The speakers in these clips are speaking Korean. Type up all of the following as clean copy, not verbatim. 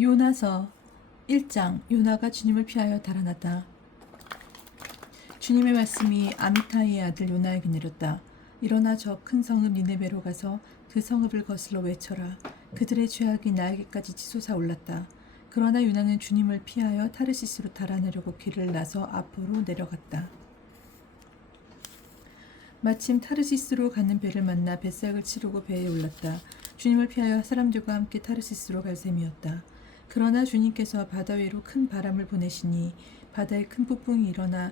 요나서 1장. 요나가 주님을 피하여 달아났다. 주님의 말씀이 아미타이의 아들 요나에게 내렸다. 일어나 저 큰 성읍 니네베로 가서 그 성읍을 거슬러 외쳐라. 그들의 죄악이 나에게까지 치솟아 올랐다. 그러나 요나는 주님을 피하여 타르시스로 달아나려고 길을 나서 앞으로 내려갔다. 마침 타르시스로 가는 배를 만나 뱃삭을 치르고 배에 올랐다. 주님을 피하여 사람들과 함께 타르시스로 갈 셈이었다. 그러나 주님께서 바다 위로 큰 바람을 보내시니 바다에 큰 폭풍이 일어나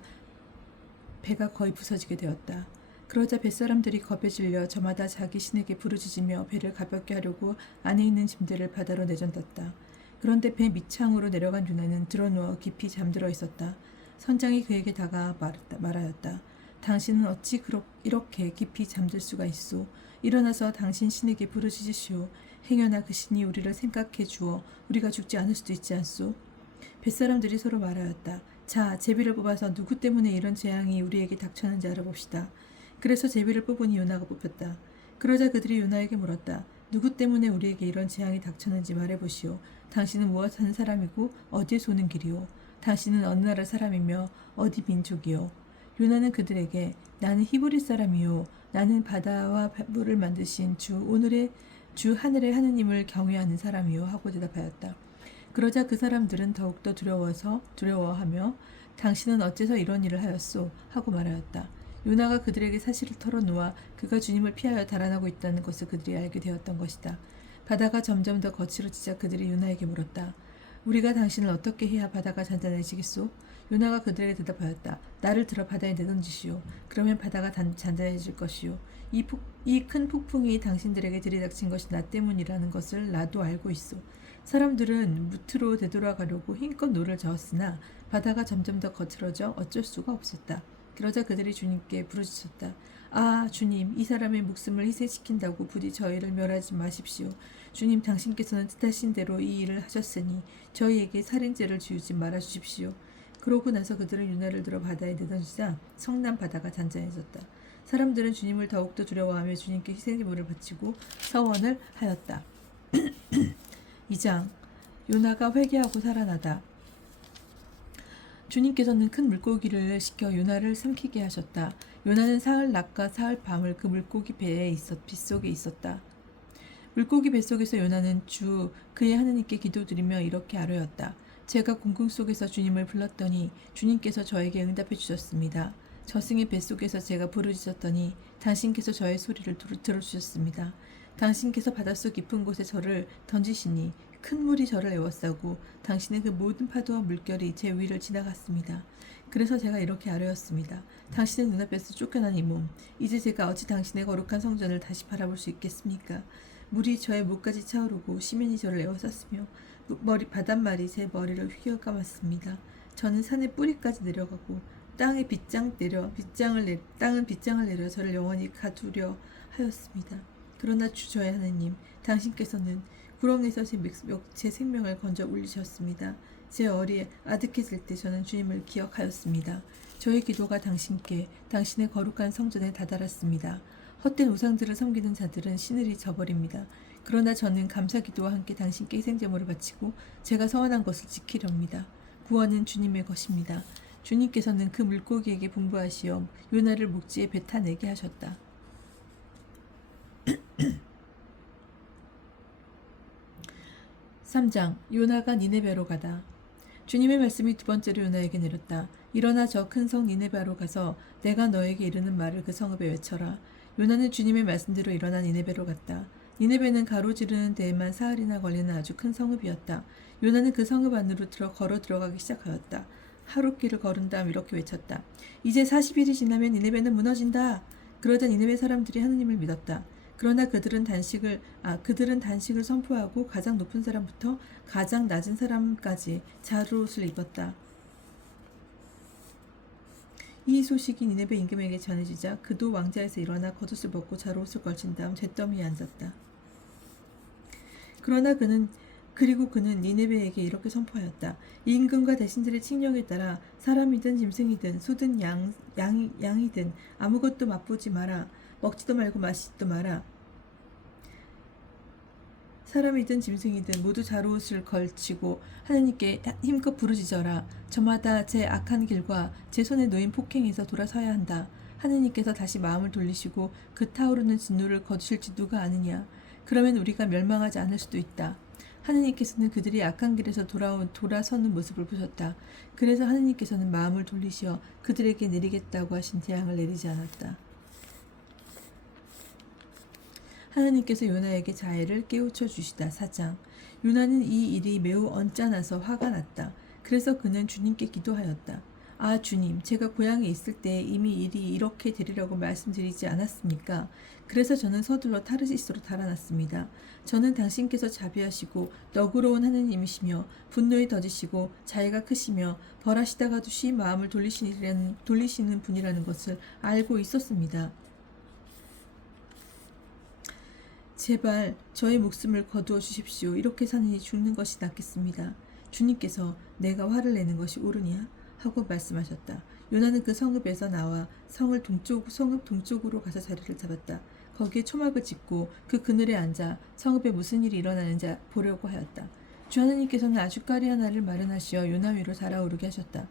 배가 거의 부서지게 되었다. 그러자 뱃사람들이 겁에 질려 저마다 자기 신에게 부르짖으며 배를 가볍게 하려고 안에 있는 짐들을 바다로 내던졌다. 그런데 배 밑창으로 내려간 요나는 드러누워 깊이 잠들어 있었다. 선장이 그에게 다가와 말하였다. 당신은 어찌 이렇게 깊이 잠들 수가 있소? 일어나서 당신 신에게 부르짖으시오. 행여나 그 신이 우리를 생각해 주어 우리가 죽지 않을 수도 있지 않소? 뱃사람들이 서로 말하였다. 자, 제비를 뽑아서 누구 때문에 이런 재앙이 우리에게 닥쳤는지 알아봅시다. 그래서 제비를 뽑으니 요나가 뽑혔다. 그러자 그들이 요나에게 물었다. 누구 때문에 우리에게 이런 재앙이 닥쳤는지 말해보시오. 당신은 무엇 하는 사람이고 어디에서 오는 길이오? 당신은 어느 나라 사람이며 어디 민족이오? 요나는 그들에게 나는 히브리 사람이요. 나는 바다와 물을 만드신 주 하늘의 하느님을 경외하는 사람이요 하고 대답하였다. 그러자 그 사람들은 더욱더 두려워하며 당신은 어째서 이런 일을 하였소? 하고 말하였다. 요나가 그들에게 사실을 털어놓아 그가 주님을 피하여 달아나고 있다는 것을 그들이 알게 되었던 것이다. 바다가 점점 더 거칠어지자 그들이 요나에게 물었다. 우리가 당신을 어떻게 해야 바다가 잔잔해지겠소? 요나가 그들에게 대답하였다. 나를 들어 바다에 내던지시오. 그러면 바다가 잔잔해질 것이오. 이 큰 폭풍이 당신들에게 들이닥친 것이 나 때문이라는 것을 나도 알고 있어. 사람들은 무트로 되돌아가려고 힘껏 노를 저었으나 바다가 점점 더 거칠어져 어쩔 수가 없었다. 그러자 그들이 주님께 부르짖었다. 아, 주님, 이 사람의 목숨을 희생시킨다고 부디 저희를 멸하지 마십시오. 주님, 당신께서는 뜻하신 대로 이 일을 하셨으니 저희에게 살인죄를 지우지 말아 주십시오. 그러고 나서 그들은 요나를 들어 바다에 내던지자 성난 바다가 잔잔해졌다. 사람들은 주님을 더욱더 두려워하며 주님께 희생제물을 바치고 서원을 하였다. 2장. 요나가 회개하고 살아나다. 주님께서는 큰 물고기를 시켜 요나를 삼키게 하셨다. 요나는 사흘 낮과 사흘 밤을 그 물고기 빗속에 있었다. 물고기 뱃속에서 요나는 그의 하느님께 기도드리며 이렇게 아뢰었다. 제가 궁궁 속에서 주님을 불렀더니 주님께서 저에게 응답해 주셨습니다. 저승의 뱃속에서 제가 부르짖었더니 당신께서 저의 소리를 들어주셨습니다. 당신께서 바닷속 깊은 곳에 저를 던지시니 큰 물이 저를 에워싸고 당신의 그 모든 파도와 물결이 제 위를 지나갔습니다. 그래서 제가 이렇게 아뢰었습니다. 당신의 눈앞에서 쫓겨난 이 몸, 이제 제가 어찌 당신의 거룩한 성전을 다시 바라볼 수 있겠습니까? 물이 저의 목까지 차오르고 시면이 저를 에워쌌으며 바닷말이 제 머리를 휘어 감았습니다. 저는 산의 뿌리까지 내려가고 땅은 빗장을 내려 저를 영원히 가두려 하였습니다. 그러나 주 저의 하느님, 당신께서는 구렁에서 제 생명을 건져 올리셨습니다. 제 어리 아득해질 때 저는 주님을 기억하였습니다. 저의 기도가 당신의 거룩한 성전에 다다랐습니다. 헛된 우상들을 섬기는 자들은 신을 잊어버립니다. 그러나 저는 감사기도와 함께 당신께 희생제물을 바치고 제가 서원한 것을 지키렵니다. 구원은 주님의 것입니다. 주님께서는 그 물고기에게 분부하시어 요나를 목지에 뱉어내게 하셨다. 3장. 요나가 니네베로 가다. 주님의 말씀이 두 번째로 요나에게 내렸다. 일어나 저 큰 성 니네베로 가서 내가 너에게 이르는 말을 그 성읍에 외쳐라. 요나는 주님의 말씀대로 일어나 니네베로 갔다. 니네베는 가로지르는 데에만 사흘이나 걸리는 아주 큰 성읍이었다. 요나는 그 성읍 안으로 걸어 들어가기 시작하였다. 하룻길을 걸은 다음 이렇게 외쳤다. 이제 40일이 지나면 니네베는 무너진다. 그러자 니네베 사람들이 하느님을 믿었다. 그러나 그들은 단식을 선포하고 가장 높은 사람부터 가장 낮은 사람까지 자루옷을 입었다. 이 소식이 니네베 임금에게 전해지자 그도 왕자에서 일어나 겉옷을 벗고 자루옷을 걸친 다음 잿더미에 앉았다. 그리고 그는 니네베에게 이렇게 선포하였다. 이 임금과 대신들의 칙령에 따라 사람이든 짐승이든 소든 양이든 아무것도 맛보지 마라. 먹지도 말고 마시지도 마라. 사람이든 짐승이든 모두 자루옷을 걸치고 하나님께 힘껏 부르짖어라. 저마다 제 악한 길과 제 손에 놓인 폭행에서 돌아서야 한다. 하느님께서 다시 마음을 돌리시고 그 타오르는 진노를 거두실지 누가 아느냐. 그러면 우리가 멸망하지 않을 수도 있다. 하느님께서는 그들이 악한 길에서 돌아서는 모습을 보셨다. 그래서 하느님께서는 마음을 돌리시어 그들에게 내리겠다고 하신 재앙을 내리지 않았다. 하나님께서 요나에게 자해를 깨우쳐 주시다. 4장. 요나는 이 일이 매우 언짢아서 화가 났다. 그래서 그는 주님께 기도하였다. 아 주님, 제가 고향에 있을 때 이미 일이 이렇게 되리라고 말씀드리지 않았습니까? 그래서 저는 서둘러 타르시스로 달아났습니다. 저는 당신께서 자비하시고 너그러운 하느님이시며 분노에 더디시고 자애가 크시며 벌하시다가도 쉬 마음을 돌리시는 분이라는 것을 알고 있었습니다. 제발 저의 목숨을 거두어 주십시오. 이렇게 사느니 죽는 것이 낫겠습니다. 주님께서 내가 화를 내는 것이 옳으냐? 하고 말씀하셨다. 요나는 그 성읍에서 나와 성읍 동쪽으로 가서 자리를 잡았다. 거기에 초막을 짓고 그 그늘에 앉아 성읍에 무슨 일이 일어나는지 보려고 하였다. 주 하나님께서는 아주까리 하나를 마련하시어 요나 위로 달아오르게 하셨다.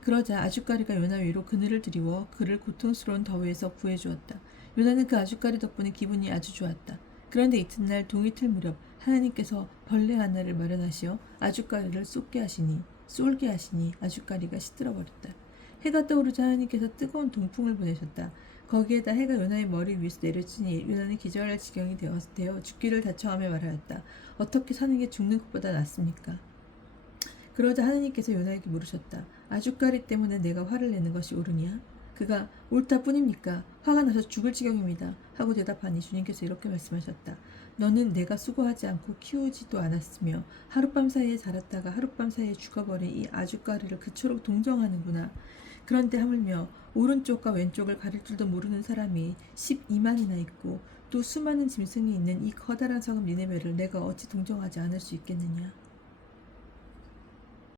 그러자 아주까리가 요나 위로 그늘을 드리워 그를 고통스러운 더위에서 구해주었다. 요나는 그 아주까리 덕분에 기분이 아주 좋았다. 그런데 이튿날 동이틀 무렵 하나님께서 벌레 하나를 마련하시어 아주까리를 쏠게 하시니 아주까리가 시들어버렸다. 해가 떠오르자 하나님께서 뜨거운 동풍을 보내셨다. 거기에다 해가 요나의 머리 위에서 내려치니 요나는 기절할 지경이 되어 죽기를 다쳐하며 말하였다. 어떻게 사는 게 죽는 것보다 낫습니까? 그러자 하나님께서 요나에게 물으셨다. 아주까리 때문에 내가 화를 내는 것이 옳으냐? 그가 옳다 뿐입니까? 화가 나서 죽을 지경입니다. 하고 대답하니 주님께서 이렇게 말씀하셨다. 너는 내가 수고하지 않고 키우지도 않았으며 하룻밤 사이에 자랐다가 하룻밤 사이에 죽어버린 이 아주까리를 그토록 동정하는구나. 그런데 하물며 오른쪽과 왼쪽을 가릴 줄도 모르는 사람이 12만이나 있고 또 수많은 짐승이 있는 이 커다란 성읍 니네베를 내가 어찌 동정하지 않을 수 있겠느냐.